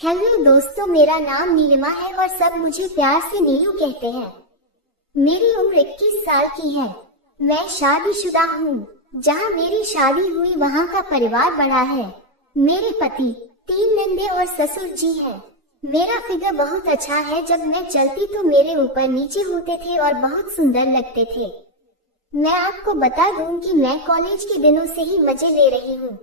Hello दोस्तों, मेरा नाम नीलिमा है और सब मुझे प्यार से नीलू कहते हैं। मेरी उम्र 21 साल की है। मैं शादीशुदा हूँ। जहाँ मेरी शादी हुई वहाँ का परिवार बड़ा है। मेरे पति, 3 नंदे और ससुर जी हैं। मेरा फिगर बहुत अच्छा है। जब मैं चलती तो मेरे ऊपर नीचे होते थे और बहुत सुंदर लगते थे। मैं आपको बता दूं कि मैं कॉलेज के दिनों से ही मजे ले रही हूँ।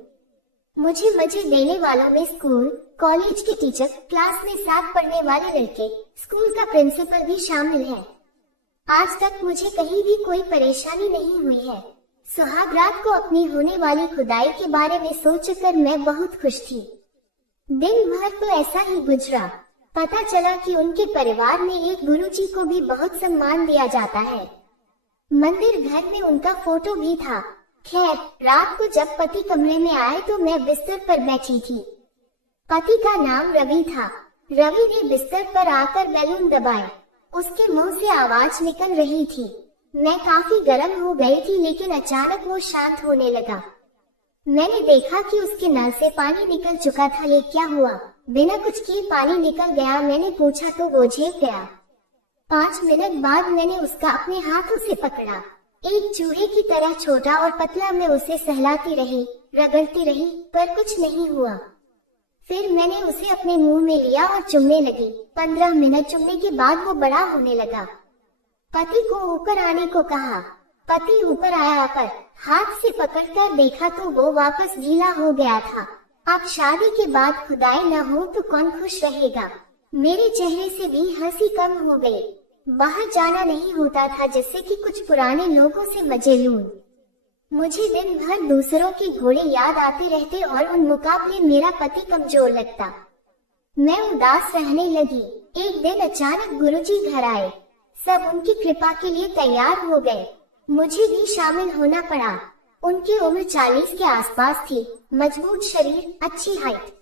मुझे मजे देने वालों में स्कूल, कॉलेज के टीचर, क्लास में साथ पढ़ने वाले लड़के, स्कूल का प्रिंसिपल भी शामिल है। आज तक मुझे कहीं भी कोई परेशानी नहीं हुई है। सुहाग रात को अपनी होने वाली खुदाई के बारे में सोचकर मैं बहुत खुश थी। दिन भर तो ऐसा ही गुजरा। पता चला कि उनके परिवार में एक गुरुजी को भी बहुत सम्मान दिया जाता है। मंदिर घर में उनका फोटो भी था। खैर, रात को जब पति कमरे में आए तो मैं बिस्तर पर बैठी थी। पति का नाम रवि था। रवि ने बिस्तर पर आकर बैलून दबाए। उसके मुंह से आवाज निकल रही थी। मैं काफी गर्म हो गई थी, लेकिन अचानक वो शांत होने लगा। मैंने देखा कि उसके नल से पानी निकल चुका था। ये क्या हुआ? बिना कुछ किए पानी निकल गया। मैंने पूछा तो वो झेप गया। 5 मिनट बाद मैंने उसका अपने हाथों से पकड़ा। एक चूहे की तरह छोटा और पतला। मैं उसे सहलाती रही, रगड़ती रही, पर कुछ नहीं हुआ। फिर मैंने उसे अपने मुंह में लिया और चुमने लगी। 15 मिनट चुमने के बाद वो बड़ा होने लगा। पति को ऊपर आने को कहा। पति ऊपर आया, पर हाथ से पकड़कर देखा तो वो वापस ढीला हो गया था। अब शादी के बाद खुदाई न हो तो कौन खुश रहेगा? मेरे चेहरे से भी हंसी कम हो गई। बाहर जाना नहीं होता था जिससे कि कुछ पुराने लोगों से मजे लूं। मुझे दिन भर दूसरों के घोड़े याद आते रहते और उन मुकाबले मेरा पति कमजोर लगता। मैं उदास रहने लगी। एक दिन अचानक गुरुजी घर आए। सब उनकी कृपा के लिए तैयार हो गए। मुझे भी शामिल होना पड़ा। उनकी उम्र 40 के आसपास थी। मजबूत शरीर, अच्छी हाइट।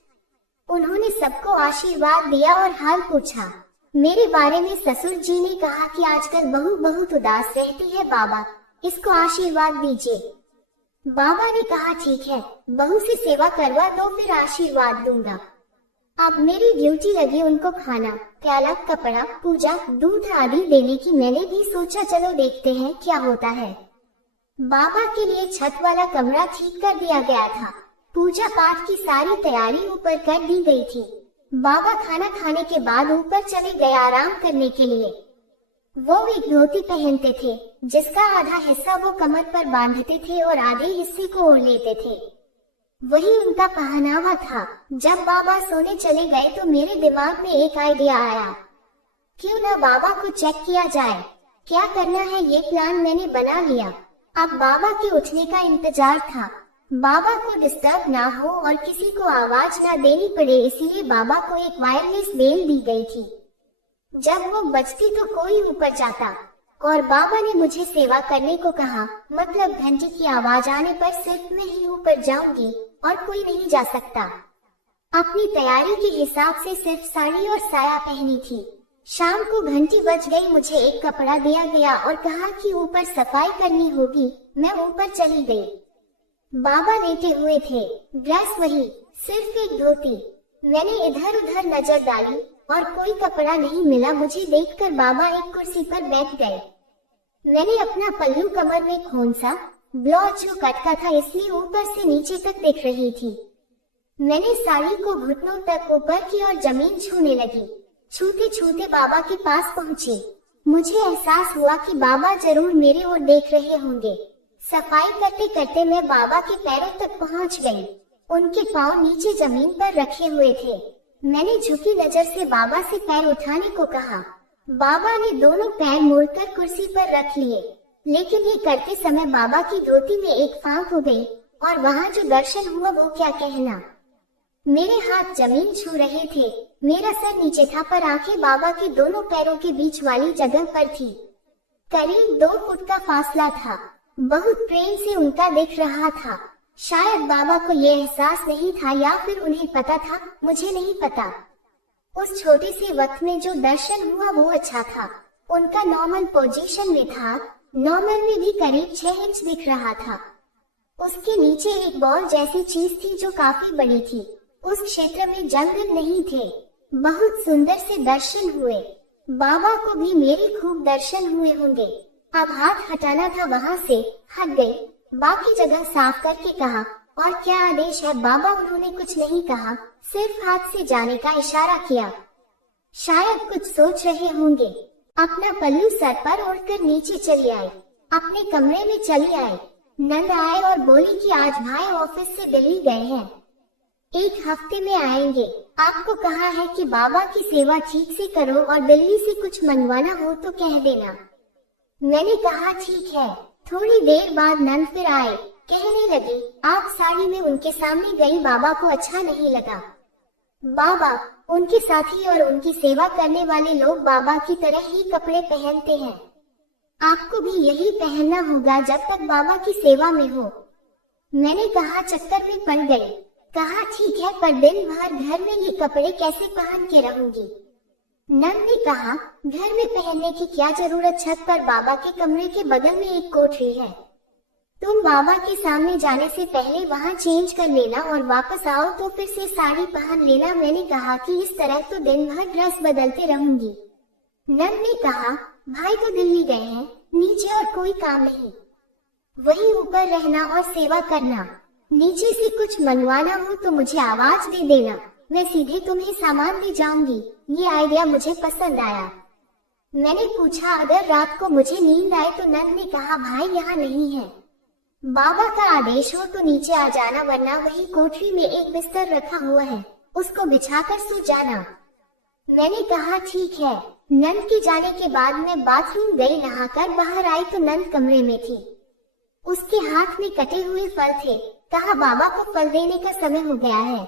उन्होंने सबको आशीर्वाद दिया और हाल पूछा। मेरे बारे में ससुर जी ने कहा कि आजकल बहू बहुत उदास रहती है। बाबा, इसको आशीर्वाद दीजिए। बाबा ने कहा, ठीक है, बहू से सेवा करवा दो, फिर आशीर्वाद दूंगा। अब मेरी ड्यूटी लगी उनको खाना, प्याला, कपड़ा, पूजा, दूध आदि देने की। मैंने भी सोचा चलो देखते हैं क्या होता है। बाबा के लिए छत वाला कमरा ठीक कर दिया गया था। पूजा पाठ की सारी तैयारी ऊपर कर दी गई थी। बाबा खाना खाने के बाद ऊपर चले गए आराम करने के लिए। वो एक धोती पहनते थे, जिसका आधा हिस्सा वो कमर पर बांधते थे और आधे हिस्से को ओढ़ लेते थे। वही उनका पहनावा था। जब बाबा सोने चले गए तो मेरे दिमाग में एक आइडिया आया। क्यों ना बाबा को चेक किया जाए। क्या करना है ये प्लान मैंने बना लिया। अब बाबा के उठने का इंतजार था। बाबा को डिस्टर्ब ना हो और किसी को आवाज ना देनी पड़े, इसलिए बाबा को एक वायरलेस बेल दी गई थी। जब वो बजती तो कोई ऊपर जाता और बाबा ने मुझे सेवा करने को कहा। मतलब घंटी की आवाज आने पर सिर्फ मैं ही ऊपर जाऊंगी और कोई नहीं जा सकता। अपनी तैयारी के हिसाब से सिर्फ साड़ी और साया पहनी थी। शाम को घंटी बज गई। मुझे एक कपड़ा दिया गया और कहा कि ऊपर सफाई करनी होगी। मैं ऊपर चली गई। बाबा लेटे हुए थे। ड्रेस वही, सिर्फ एक धोती। मैंने इधर उधर नजर डाली और कोई कपड़ा नहीं मिला। मुझे देखकर बाबा एक कुर्सी पर बैठ गए। मैंने अपना पल्लू कमर में खोंसा। ब्लाउज जो कटका था इसलिए ऊपर से नीचे तक दिख रही थी। मैंने साड़ी को घुटनों तक ऊपर की और जमीन छूने लगी। छूते छूते बाबा के पास पहुंची। मुझे एहसास हुआ कि बाबा जरूर मेरे ओर देख रहे होंगे। सफाई करते करते मैं बाबा के पैरों तक पहुंच गई। उनके पांव नीचे जमीन पर रखे हुए थे। मैंने झुकी नजर से बाबा से पैर उठाने को कहा। बाबा ने दोनों पैर मोड़कर कुर्सी पर रख लिए, लेकिन ये करते समय बाबा की धोती में एक फांक हो गई और वहाँ जो दर्शन हुआ वो क्या कहना। मेरे हाथ जमीन छू रहे थे। मेरा सर नीचे था, पर आंखें बाबा के दोनों पैरों के बीच वाली जगह पर थी। करीब 2 फुट का फासला था। बहुत प्रेम से उनका दिख रहा था। शायद बाबा को ये एहसास नहीं था या फिर उन्हें पता था, मुझे नहीं पता। उस छोटे से वक्त में जो दर्शन हुआ वो अच्छा था। उनका नॉर्मल पोजीशन में था। नॉर्मल में भी करीब 6 इंच दिख रहा था। उसके नीचे एक बॉल जैसी चीज थी जो काफी बड़ी थी। उस क्षेत्र में जंगल नहीं थे। बहुत सुंदर से दर्शन हुए। बाबा को भी मेरे खूब दर्शन हुए होंगे। अब हाथ हटाना था वहाँ से, हट गई। बाकी जगह साफ करके कहा, और क्या आदेश है बाबा? उन्होंने कुछ नहीं कहा, सिर्फ हाथ से जाने का इशारा किया। शायद कुछ सोच रहे होंगे। अपना पल्लू सर पर ओढ़कर नीचे चली आई। अपने कमरे में चली आई। नंद आए और बोली कि आज भाई ऑफिस से दिल्ली गए हैं, 1 हफ्ते में आएंगे। आपको कहा है कि बाबा की सेवा ठीक से करो और दिल्ली से कुछ मंगवाना हो तो कह देना। मैंने कहा ठीक है। थोड़ी देर बाद नंद फिर आए। कहने लगी, आप साड़ी में उनके सामने गई, बाबा को अच्छा नहीं लगा। बाबा, उनके साथी और उनकी सेवा करने वाले लोग बाबा की तरह ही कपड़े पहनते हैं। आपको भी यही पहनना होगा जब तक बाबा की सेवा में हो। मैंने कहा चक्कर में पड़ गई। कहा ठीक है, पर दिन भर घर में ये कपड़े कैसे पहन के रहूंगी? नंद ने कहा, घर में पहनने की क्या जरूरत, छत पर बाबा के कमरे के बगल में एक कोठरी है। तुम बाबा के सामने जाने से पहले वहाँ चेंज कर लेना और वापस आओ तो फिर से साड़ी पहन लेना। मैंने कहा कि इस तरह तो दिन भर ड्रेस बदलते रहूंगी। नंद ने कहा, भाई तो दिल्ली गए हैं, नीचे और कोई काम नहीं, वही ऊपर रहना और सेवा करना। नीचे से कुछ मंगवाना हो तो मुझे आवाज दे देना, मैं सीधे तुम्हें सामान ले जाऊंगी। ये आइडिया मुझे पसंद आया। मैंने पूछा, अगर रात को मुझे नींद आए तो? नंद ने कहा, भाई यहाँ नहीं है, बाबा का आदेश हो तो नीचे आ जाना, वरना वही कोठरी में एक बिस्तर रखा हुआ है, उसको बिछाकर सो जाना। मैंने कहा ठीक है। नंद के जाने के बाद मैं बाथरूम गई, नहाकर बाहर आई तो नंद कमरे में थी। उसके हाथ में कटे हुए फल थे। कहा, बाबा को फल देने का समय हो गया है,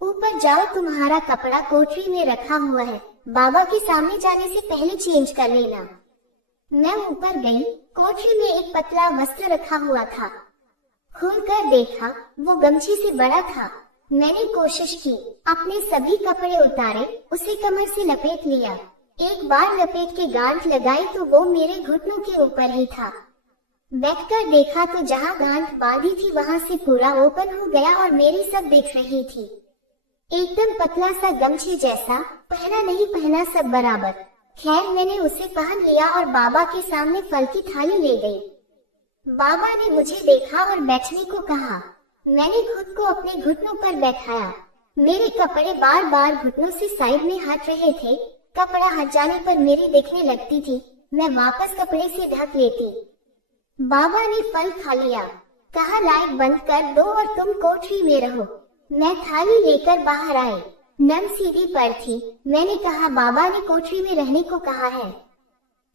ऊपर जाओ, तुम्हारा कपड़ा कोठरी में रखा हुआ है, बाबा के सामने जाने से पहले चेंज कर लेना। मैं ऊपर गई। कोठरी में एक पतला वस्त्र रखा हुआ था। खोलकर देखा, वो गमछी से बड़ा था। मैंने कोशिश की, अपने सभी कपड़े उतारे, उसे कमर से लपेट लिया। एक बार लपेट के गांठ लगाई तो वो मेरे घुटनों के ऊपर ही था। बैठकर देखा तो जहाँ गांठ बांधी थी वहाँ से पूरा ओपन हो गया और मेरी सब दिख रही थी। एकदम पतला सा गमछे जैसा, पहना नहीं पहना सब बराबर। खैर मैंने उसे पहन लिया और बाबा के सामने फल की थाली ले गई। बाबा ने मुझे देखा और बैठने को कहा। मैंने खुद को अपने घुटनों पर बैठाया। मेरे कपड़े बार बार घुटनों से साइड में हट रहे थे। कपड़ा हट जाने पर मेरी दिखने लगती थी, मैं वापस कपड़े से ढक लेती। बाबा ने फल खा लिया। कहा, लाइट बंद कर दो और तुम कोठरी में रहो। मैं थाली लेकर बाहर आई। नंद सीढ़ी पर थी। मैंने कहा, बाबा ने कोठरी में रहने को कहा है,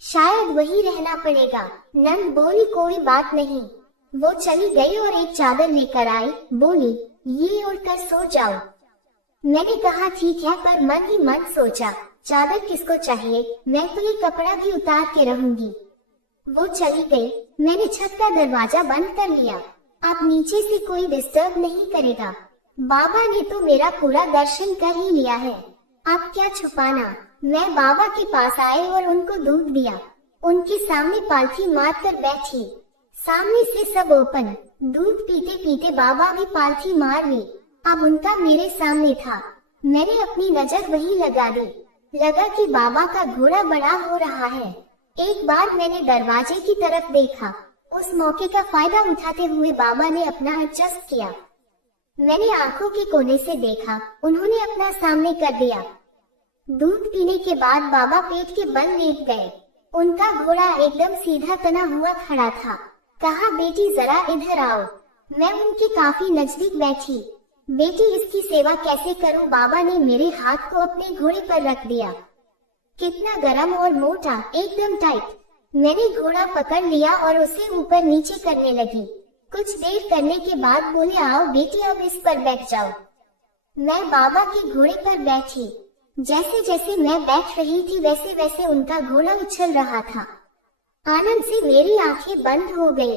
शायद वही रहना पड़ेगा। नंद बोली, कोई बात नहीं। वो चली गई और एक चादर लेकर आई। बोली, ये ओढ़कर सो जाओ। मैंने कहा ठीक है, पर मन ही मन सोचा, चादर किसको चाहिए, मैं तो ये कपड़ा भी उतार के रहूंगी। वो चली गई। मैंने छत का दरवाजा बंद कर लिया। अब नीचे से कोई डिस्टर्ब नहीं करेगा। बाबा ने तो मेरा पूरा दर्शन कर ही लिया है, अब क्या छुपाना। मैं बाबा के पास आई और उनको दूध दिया। उनके सामने पालथी मार कर बैठी। सामने से सब ओपन। दूध पीते पीते बाबा भी पालथी मार ली। अब उनका मेरे सामने था। मैंने अपनी नजर वही लगा दी। लगा कि बाबा का घोड़ा बड़ा हो रहा है। एक बार मैंने दरवाजे की तरफ देखा। उस मौके का फायदा उठाते हुए बाबा ने अपना एडजस्ट किया। मैंने आंखों के कोने से देखा, उन्होंने अपना सामने कर दिया। दूध पीने के बाद बाबा पेट के बल लेट गए। उनका घोड़ा एकदम सीधा तना हुआ खड़ा था। कहा, बेटी जरा इधर आओ। मैं उनके काफी नजदीक बैठी। बेटी, इसकी सेवा कैसे करूं? बाबा ने मेरे हाथ को अपने घोड़े पर रख दिया। कितना गरम और मोटा, एकदम टाइट। मैंने घोड़ा पकड़ लिया और उसे ऊपर नीचे करने लगी। कुछ देर करने के बाद बोले, आओ बेटी, अब इस पर बैठ जाओ। मैं बाबा के घोड़े पर बैठी। जैसे जैसे मैं बैठ रही थी वैसे वैसे उनका घोड़ा उछल रहा था। आनंद से मेरी आंखें बंद हो गई।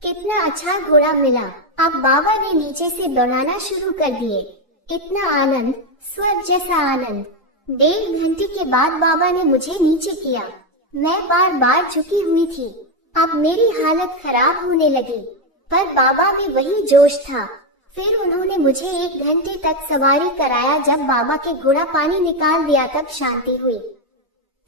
कितना अच्छा घोड़ा मिला। अब बाबा ने नीचे से दौड़ाना शुरू कर दिए। इतना आनंद, स्वर्ग जैसा आनंद। 1.5 घंटे के बाद बाबा ने मुझे नीचे किया। मैं बार बार झुकी हुई थी। अब मेरी हालत खराब होने लगी, पर बाबा में वही जोश था। फिर उन्होंने मुझे 1 घंटे तक सवारी कराया। जब बाबा के घोड़ा पानी निकाल दिया तब शांति हुई।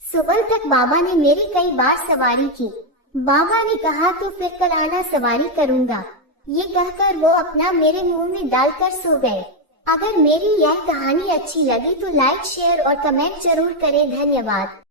सुबह तक बाबा ने मेरी कई बार सवारी की। बाबा ने कहा तो फिर कल आना, सवारी करूंगा। ये कहकर वो अपना मेरे मुंह में डालकर सो गए। अगर मेरी यह कहानी अच्छी लगी तो लाइक, शेयर और कमेंट जरूर करें। धन्यवाद।